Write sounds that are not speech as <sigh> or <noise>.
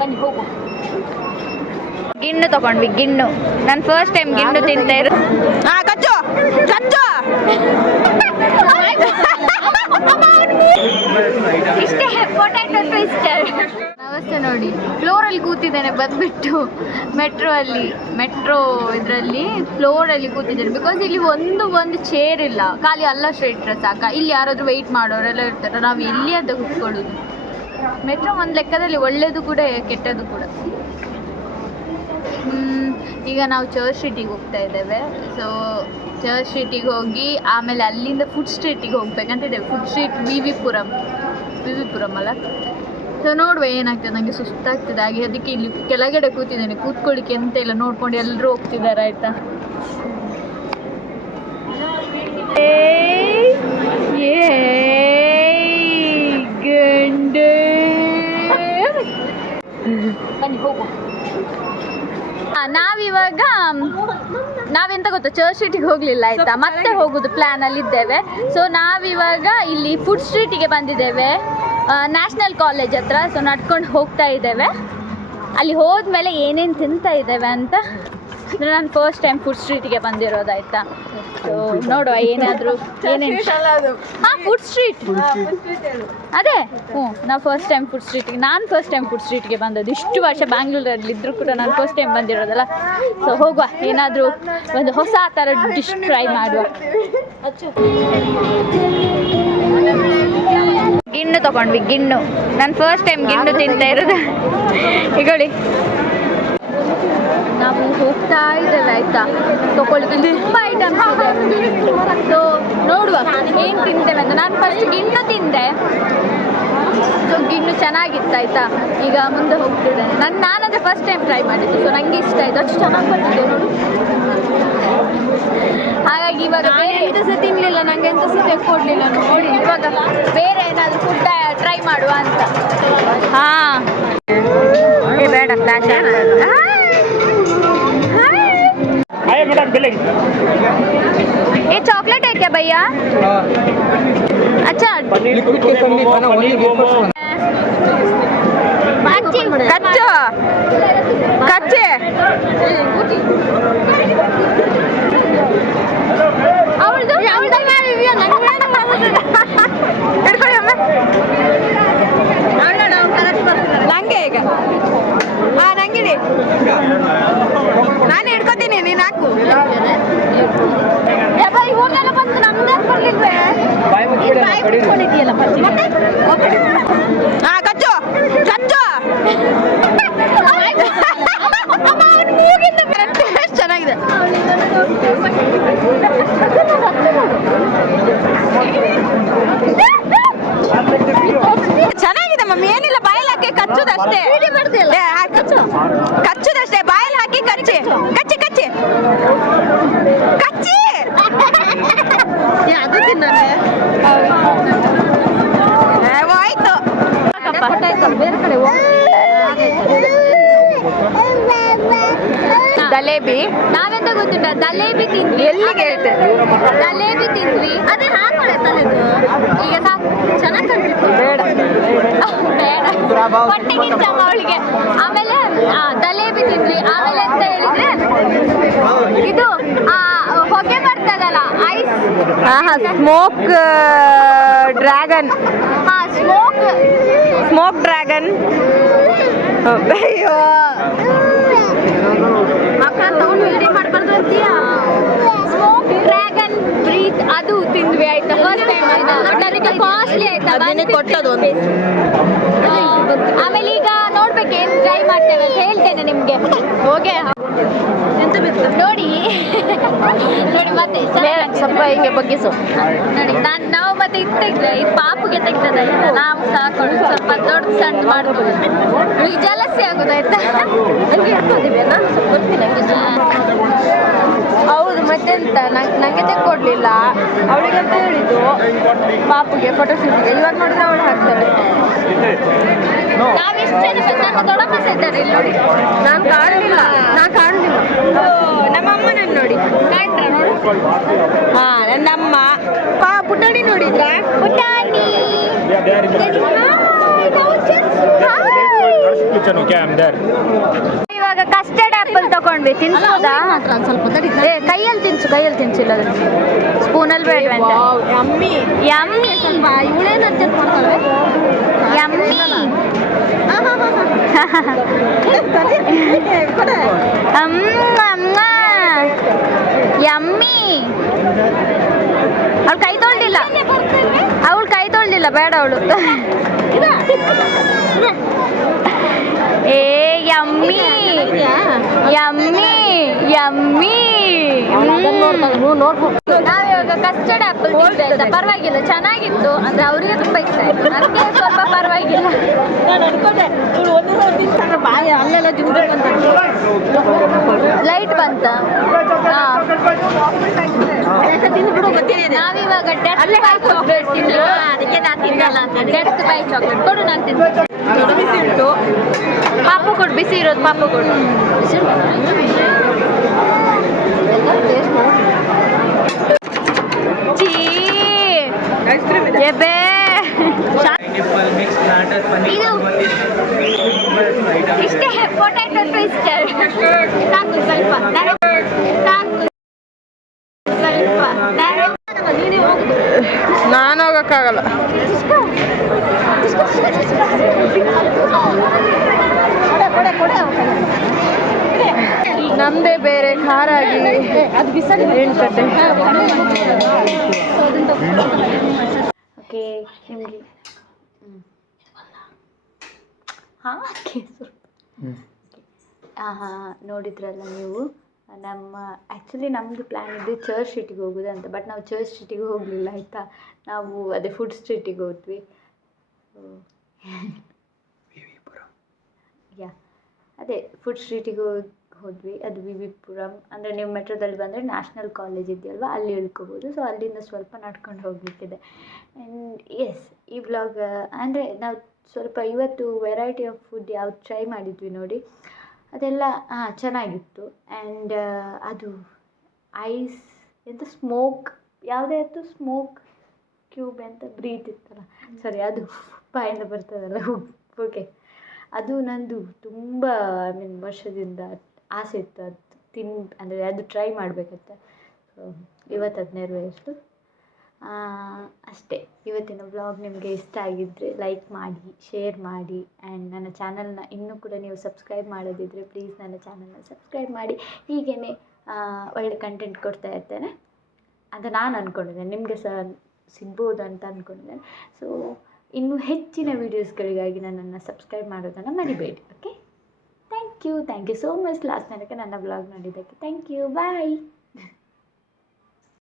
ಬನ್ನಿ ಹೋಗು ಗಿಣ್ಣು ತಗೊಂಡ್ವಿ ಗಿಣ್ಣು. ನಾನು ಫಸ್ಟ್ ಟೈಮ್ ಗಿಣ್ಣು ತಿಂತಾ ಇರೋ ಹಾ ಕಚ್ಚು ಕಚ್ಚು. ಇಷ್ಟೇ ಪೊಟ್ಯಾಟೊ ಟ್ವಿಸ್ಟರ್ ಅವಸ್ಥೆ ನೋಡಿ ಫ್ಲೋರಲ್ಲಿ ಕೂತಿದ್ದೇನೆ ಬಂದ್ಬಿಟ್ಟು ಮೆಟ್ರೋ ಅಲ್ಲಿ ಮೆಟ್ರೋ ಇದರಲ್ಲಿ ಫ್ಲೋರಲ್ಲಿ ಕೂತಿದ್ದೇನೆ. ಬಿಕಾಸ್ ಇಲ್ಲಿ ಒಂದು ಒಂದು ಚೇರ್ ಇಲ್ಲ. ಖಾಲಿ ಅಲ್ಲ ಇಟ್ಟರೆ ಸಾಕ. ಇಲ್ಲಿ ಯಾರಾದರೂ ವೆಯ್ಟ್ ಮಾಡೋರೆಲ್ಲ ಇರ್ತಾರೆ. ನಾವು ಇಲ್ಲಿ ಅಂತ ಕೂತ್ಕೊಳ್ಳೋದು. ಮೆಟ್ರೋ ಒಂದು ಲೆಕ್ಕದಲ್ಲಿ ಒಳ್ಳೆಯದು ಕೂಡ ಕೆಟ್ಟದ್ದು ಕೂಡ. ಈಗ ನಾವು ಚರ್ಚ್ ಸ್ಟ್ರೀಟಿಗೆ ಹೋಗ್ತಾ ಇದ್ದೇವೆ. ಸೊ ಚರ್ಚ್ ಸ್ಟ್ರೀಟಿಗೆ ಹೋಗಿ ಆಮೇಲೆ ಅಲ್ಲಿಂದ ಫುಡ್ ಸ್ಟ್ರೀಟಿಗೆ ಹೋಗ್ಬೇಕಂತಿದ್ದೇವೆ food street V V Puram V V Puram ಅಲ್ಲ? ಸೊ ನೋಡುವ ಏನಾಗ್ತದೆ. ನನಗೆ ಸುಸ್ತಾಗ್ತದೆ. ಹಾಗೆ ಅದಕ್ಕೆ ಇಲ್ಲಿ ಕೆಳಗಡೆ ಕೂತಿದ್ದೇನೆ. ಕೂತ್ಕೊಳ್ಳಿಕ್ಕೆ ಎಂತ ಇಲ್ಲ. ನೋಡ್ಕೊಂಡು ಎಲ್ಲರೂ ಹೋಗ್ತಿದ್ದಾರೆ ಆಯಿತಾ? ಏಯ್, ನಾವಿವಾಗ ನಾವೆಂತ ಗೊತ್ತಾ? ಚರ್ಚ್ ಸ್ಟ್ರೀಟಿಗೆ ಹೋಗ್ಲಿಲ್ಲ, ಆಯ್ತಾ? ಮತ್ತೆ ಹೋಗೋದು ಪ್ಲಾನ್ ಅಲ್ಲಿ ಇದ್ದೇವೆ. ಸೊ ನಾವಿವಾಗ ಇಲ್ಲಿ ಫುಡ್ ಸ್ಟ್ರೀಟಿಗೆ ಬಂದಿದ್ದೇವೆ. ನ್ಯಾಷನಲ್ ಕಾಲೇಜ್ ಹತ್ರ ಸೊ ನಡ್ಕೊಂಡು ಹೋಗ್ತಾ ಇದ್ದೇವೆ. ಅಲ್ಲಿ ಹೋದ್ಮೇಲೆ ಏನೇನು ತಿಂತಾ ಇದ್ದೇವೆ ಅಂತ? ಅಂದರೆ ನಾನು ಫಸ್ಟ್ ಟೈಮ್ ಫುಡ್ ಸ್ಟ್ರೀಟ್ಗೆ ಬಂದಿರೋದಾಯ್ತಾ ಸೊ ನೋಡುವ ಏನಾದರೂ ಏನೇನು ಹಾಂ ಫುಡ್ ಸ್ಟ್ರೀಟ್ ಅದೇ. ಹ್ಞೂ ನಾವು ಫಸ್ಟ್ ಟೈಮ್ ಫುಡ್ ಸ್ಟ್ರೀಟ್ಗೆ ನಾನು ಫಸ್ಟ್ ಟೈಮ್ ಫುಡ್ ಸ್ಟ್ರೀಟ್ಗೆ ಬಂದದ್ದು. ಇಷ್ಟು ವರ್ಷ ಬ್ಯಾಂಗ್ಳೂರಲ್ಲಿ ಇದ್ದರೂ ಕೂಡ ನಾನು ಫಸ್ಟ್ ಟೈಮ್ ಬಂದಿರೋದಲ್ಲ. ಸೊ ಹೋಗುವ. ಏನಾದರೂ ಒಂದು ಹೊಸ ಥರ ಡಿಶ್ ಟ್ರೈ ಮಾಡುವ. ಗಿಣ್ಣು ತಗೊಂಡ್ವಿ ಗಿಣ್ಣು. ನಾನು ಫಸ್ಟ್ ಟೈಮ್ ಗಿಣ್ಣು ತಿಂತಾ ಇರೋದು. ಈಗೊಳ್ಳಿ ನಾವು ಹೋಗ್ತಾ ಇದ್ದೇವೆ ಆಯ್ತಾ? ತಗೊಳ್ಳೋದು ತುಂಬ ಐಟಮ್ಸ್ ಇದೆ. ಸೊ ನೋಡುವ ಏನು ತಿಂತೇವೆ ಅಂತ. ನಾನು ಫಸ್ಟ್ ಗಿಣ್ಣು ತಿಂದೆ. ಸೊ ಗಿಣ್ಣು ಚೆನ್ನಾಗಿತ್ತು ಆಯ್ತಾ? ಈಗ ಮುಂದೆ ಹೋಗ್ತಿದ್ದೇನೆ. ನಾನು ನಾನಂದ್ರೆ ಫಸ್ಟ್ ಟೈಮ್ ಟ್ರೈ ಮಾಡಿದ್ದು. ಸೊ ನನಗೆ ಇಷ್ಟ ಆಯಿತು. ಅಷ್ಟು ಚೆನ್ನಾಗಿ ಬರ್ತಿದೆ ನೋಡು. ಹಾಗಾಗಿ ಇವಾಗ ಬೇರೆ ತಿನ್ಲಿಲ್ಲ ಸಹ ತಿನ್ನಲಿಲ್ಲ ನನಗೆ ಎಂತ ಸಹ ತೆಕ್ಕೊಡ್ಲಿಲ್ಲ ನೋಡಿ ಇವಾಗ ಬೇರೆ ಏನಾದರೂ ಫುಡ್ ಟ್ರೈ ಮಾಡುವ ಅಂತ. ಹಾಂ. ಬೇಡ ಫ್ಲಾಶ್ आइए मैडम बिलिंग ये चॉकलेट है क्या भैया अच्छा लिक्विड के संग बना ओनली वेफर्स ಕಚ್ಚು ಕಚ್ಚೆ ಅವಳದು ಹಿಡ್ಕೊಳ್ಳಿ ಅಮ್ಮ <laughs> <laughs> ನಾನು ಹಿಡ್ಕೋತೀನಿ ನೀನು ಹಾಕು. ಇವ್ರನ್ನೆಲ್ಲ ಬಂದು ನಮ್ದೇ ಕೊಡ್ಲಿಲ್ವೇ? ಹಾ ಕಚ್ಚು ಕಚ್ಚು ಟೇಸ್ಟ್ ಚೆನ್ನಾಗಿದೆ ಚೆನ್ನಾಗಿದೆ ಮಮ್ಮಿ ಏನಿಲ್ಲ ಬಾಯಲ್ಲಿ ಹಾಕಿ ಕಚ್ಚುದಷ್ಟೇ ಏ, ಹಾಕು. ಕಚ್ಚುದಷ್ಟೇ ಬಾಯಲ್ಲಿ ಹಾಕಿ ಕಚ್ಚಿ ಕಚ್ಚಿ ಕಚ್ಚಿ ಅದು ತಿನ್ನಾನೆ ಆಯ್ತು ಜಲೇಬಿ ನಾವೆಂತ ಗೊತ್ತುಂಟ ದಲೇಬಿ ತಿಂದ್ವಿ ಎಲ್ಲಿಗೆ ಹೇಳ್ತೇವೆ ದಲೇಬಿ ತಿಂದ್ವಿ ಅದೇ ಹಾಕೊಳ್ಳೆ ತಲೆದು ಈಗ ಸಾಕು ಚೆನ್ನಾಗಿ ಕಾಣ್ತಿತ್ತು ಬೇಡ. ಬೇಡ. ಹೊಟ್ಟೆಗಿಂತ ಅವಳಿಗೆ. ಆಮೇಲೆ ಜಲೇಬಿ ದಲೇಬಿ ತಿಂದ್ವಿ. ಆಮೇಲೆ ಅಂತ ಹೇಳಿದ್ರೆ ಇದು ಆ, ಹೊಗೆ ಬರ್ತದಲ್ಲ ಐಸ್ ಹಾ ಹಾ ಸ್ಮೋಕ್ ಡ್ರ್ಯಾಗನ್ ಹಾ ಸ್ಮೋಕ್ ಸ್ಮೋಕ್ ಡ್ರ್ಯಾಗನ್ ಅಯ್ಯೋ. ಮಕ್ಕಳ ತಗೊಂಡು ವಿಡಿಯೋ ಮಾಡ್ಬಾರ್ದು ಅಂತೀಯಾ? ಸ್ಮೋಕ್ ಡ್ರ್ಯಾಗನ್ ಬ್ರೀತ್ ಅದು ತಿಂದ್ವಿ ಆಯ್ತಾ? ಫಸ್ಟ್ ಟೈಮ್ ಆಯ್ತಾ? ಬಟ್ ಅದಕ್ಕೆ ಕಾಸ್ಟ್ಲಿ ಆಯ್ತಾ? ಅದನ್ನೇ ಕೊಟ್ಟದ್ದು. ಒಂದು. ಆಮೇಲೆ ಈಗ ನೋಡ್ಬೇಕು ಏನು ಟ್ರೈ ಮಾಡ್ತೇವೆ ಅಂತ ಹೇಳ್ತೇನೆ ನಿಮಗೆ. ಬೇಕು ನೋಡಿ. ನೋಡಿ ಮತ್ತೆ ಸ್ವಲ್ಪ ಹಿಂಗೆ ಬಗ್ಗಿಸು. ನೋಡಿ ನಾನು ನಾವು ಮತ್ತೆ ಇದು ತೆಗ್ದ್ರೆ ಇದು ಪಾಪುಗೆ ತೆಗ್ದದಾಯ್ತಾ ನಾವು ಸಾಕೊಂಡು ಸ್ವಲ್ಪ ದೊಡ್ಡ ಸಣ್ಣ ಮಾಡ್ಕೊಂಡು. ಈಗ ಜಲಸಿ ಆಗೋದಾಯ್ತಾ ನನಗೆ ಇಟ್ಕೊಂಡಿವೆ ನಾನು ಸ್ವಲ್ಪ ಹಂಗೆ ಹೌದು ಮತ್ತೆಂತ ನಂಗೆ ತೆಕ್ಕೊಡ್ಲಿಲ್ಲ. ಅವಳಿಗೆ ಅಂತ ಹೇಳಿದ್ದು ಪಾಪುಗೆ ಫೋಟೋ ಶೂಟಿಗೆ ಇವಾಗ ನೋಡಿದ್ರೆ ಅವಳು ಹಾಕ್ತಾಳೆ. ನಾವು ಇಷ್ಟು ಜನ ದೊಡ್ಡಮ್ಮ ಇದ್ದಾರೆ ಇಲ್ಲಿ ನೋಡಿ. ನಾನು ಕಾಣಲಿಲ್ಲ. ನಾನು ಕಾಣಲಿಲ್ಲ. ನಮ್ಮ ಅಮ್ಮನನ್ನು ನೋಡಿ. ಕಾಣ್ರ ನೋಡು. ಹಾ ನನ್ನಮ್ಮ. ಪಾ ಪುಟಾಣಿ ನೋಡಿದ್ರಾ? ಪುಟಾಣಿ. ಇವಾಗ ಕಸ್ಟರ್ಡ್ ಆಪಲ್ ತಗೊಂಡ್ವಿ. ತಿನ್ಸೋದಾ? ಸ್ವಲ್ಪ ಕೈಯಲ್ಲಿ ತಿನ್ಸು ಕೈಯಲ್ಲಿ ತಿನ್ಸಿಲ್ಲ ಸ್ಪೂನಲ್ಲಿ ಬೇಡ ಯಮ್ಮಿ ಅರ್ಜೆಂಟ್ ಮಾಡ್ತಾಳೆ ಯಮ್ಮಿ ಅವಳು ಕೈ ತೊಳ್ದಿಲ್ಲ. ಅವಳು ಕೈ ತೊಳ್ದಿಲ್ಲ ಬೇಡ ಅವಳು. ಏ ಯಮ್ಮಿ ಯಮ್ಮಿ ಯಮ್ಮಿ ನಾವಿವಾಗ ಕಸ್ಟರ್ಡ್ ಆಪಲ್ ತಿಂದೆ ಪರವಾಗಿಲ್ಲ. ಚೆನ್ನಾಗಿತ್ತು. ಅಂದ್ರೆ ಅವರಿಗೆ ತುಂಬಾ ಇಷ್ಟ ಆಯ್ತು. ನನಗೆ ಸ್ವಲ್ಪ ಪರವಾಗಿಲ್ಲ. ನಾನು ಅನ್ಕೊಂಡೆ ಇವಳು ಒಂದು ತಿಂತಾರೆ ಬಾಯಿ ಅಲ್ಲೆಲ್ಲ ಜುಂಬೆ ಅಂತ ಲೈಟ್ ಬಂತ. ತಿಂದ್ಬಿಡು ಗೊತ್ತಿದೆ ನಾವಿವಾಗ ಡೆತ್ ಬೈ ಚಾಕ್ಲೇಟ್ ತಿನ್ಲಿಲ್ಲ ಅದಕ್ಕೆ ನಾನು ತಿನ್ನಲ್ಲ ಅಂತ ಡೆತ್ ಬೈ ಚಾಕ್ಲೇಟ್ ಕೊಡು ನಾನು ಬಿಸಿ ಉಂಟು. ಪಾಪು ಕೊಡು ಬಿಸಿ ಇರೋದು ಪಾಪು ಕೊಡು ಐಸ್ ಕ್ರೀಮ್ ಇದೆ ಎಬೆ ಇದು ಇಷ್ಟೇ ಪೊಟ್ಯಾಟೊ ಟ್ವಿಸ್ಟರ್ ಸಾಕು ಸ್ವಲ್ಪ ನನಗೆ ಸಾಕು ಸ್ವಲ್ಪ ನನಗೆ ನಾನು ಹೋಗಕ್ಕಾಗಲ್ಲ. ನಮ್ದೇ ಬೇರೆ ಖಾರ ಆಗಿ ಅದು ಬಿಸಲು ಹೇಳ್ಕಟ್ಟೆ ಓಕೆ ನಿಮಗೆ ಹಾಂ ಹಾಂ ಹಾಂ ನೋಡಿದ್ರಲ್ಲ ನೀವು? ನಮ್ಮ ಆ್ಯಕ್ಚುಲಿ ನಮ್ಮದು ಪ್ಲ್ಯಾನ್ ಇದೆ ಚರ್ಚ್ ಸ್ಟ್ರೀಟಿಗೆ ಹೋಗೋದು ಅಂತ ಬಟ್ ನಾವು ಚರ್ಚ್ ಸ್ಟ್ರೀಟಿಗೆ ಹೋಗಲಿಲ್ಲ ಆಯಿತಾ? ನಾವು ಅದೇ ಫುಡ್ ಸ್ಟ್ರೀಟಿಗೆ ಹೋದ್ವಿ. ಯಾ ಅದೇ ಫುಡ್ ಸ್ಟ್ರೀಟಿಗೆ ಹೋಗಿ ಹೋದ್ವಿ. ಅದು ವಿ ವಿ ಪುರಂ ಅಂದರೆ ನೀವು ಮೆಟ್ರೋದಲ್ಲಿ ಬಂದರೆ ನ್ಯಾಷನಲ್ ಕಾಲೇಜ್ ಇದೆಯಲ್ವ ಅಲ್ಲಿ ಇಳ್ಕೋಬೋದು ಸೊ ಅಲ್ಲಿಂದ ಸ್ವಲ್ಪ ನಡ್ಕೊಂಡು ಹೋಗಲಿಕ್ಕಿದೆ. ಆ್ಯಂಡ್ ಎಸ್ ಈ ಬ್ಲಾಗ್ ಅಂದರೆ ನಾವು ಸ್ವಲ್ಪ ಇವತ್ತು ವೆರೈಟಿ ಆಫ್ ಫುಡ್ ಯಾವ್ದು ಟ್ರೈ ಮಾಡಿದ್ವಿ ನೋಡಿ. ಅದೆಲ್ಲ ಹಾಂ ಚೆನ್ನಾಗಿತ್ತು. ಆ್ಯಂಡ್ ಅದು, ಐಸ್, ಎಂತ ಸ್ಮೋಕ್, ಯಾವುದೇ ಇತ್ತು ಸ್ಮೋಕ್ ಕ್ಯೂಬ್ ಅಂತ ಬ್ರೀತ್ ಇತ್ತಲ್ಲ. ಸರಿ, ಅದು ಬಾಯಿಂದ ಬರ್ತದಲ್ಲ ಓಕೆ ಅದು ನಂದು ತುಂಬ ಐ ಮೀನ್ ವರ್ಷದಿಂದ ಆಸೆ ಇತ್ತು. ಅದು ತಿನ್, ಅಂದರೆ ಅದು ಟ್ರೈ ಮಾಡಬೇಕಂತ. ಇವತ್ತು ಅದು ನೆರವೇರಿಸ್ತು ಅಷ್ಟೇ. ಇವತ್ತಿನ ಬ್ಲಾಗ್ ನಿಮಗೆ ಇಷ್ಟ ಆಗಿದ್ದರೆ ಲೈಕ್ ಮಾಡಿ ಶೇರ್ ಮಾಡಿ ಆ್ಯಂಡ್ ನನ್ನ ಚಾನಲ್ನ ಇನ್ನೂ ಕೂಡ ನೀವು ಸಬ್ಸ್ಕ್ರೈಬ್ ಮಾಡೋದಿದ್ದರೆ ಪ್ಲೀಸ್ ನನ್ನ ಚಾನಲ್ನ ಸಬ್ಸ್ಕ್ರೈಬ್ ಮಾಡಿ. ಹೀಗೇ ಒಳ್ಳೆ ಕಂಟೆಂಟ್ ಕೊಡ್ತಾ ಇರ್ತೇನೆ. ಅಂತ ನಾನು ಅಂದ್ಕೊಂಡಿದ್ದೇನೆ ನಿಮಗೆ ಸಹ ಸಿಗ್ಬೋದು ಅಂತ ಅಂದ್ಕೊಂಡಿದ್ದೇನೆ ಸೊ ಇನ್ನೂ ಹೆಚ್ಚಿನ ವೀಡಿಯೋಸ್ಗಳಿಗಾಗಿ ನನ್ನನ್ನು ಸಬ್ಸ್ಕ್ರೈಬ್ ಮಾಡೋದನ್ನು ಮರಿಬೇಡಿ okay thank you thank you so much last ತನಕ ನನ್ನ ಬ್ಲಾಗ್ ನೋಡಿದ್ದಕ್ಕೆ. Thank you bye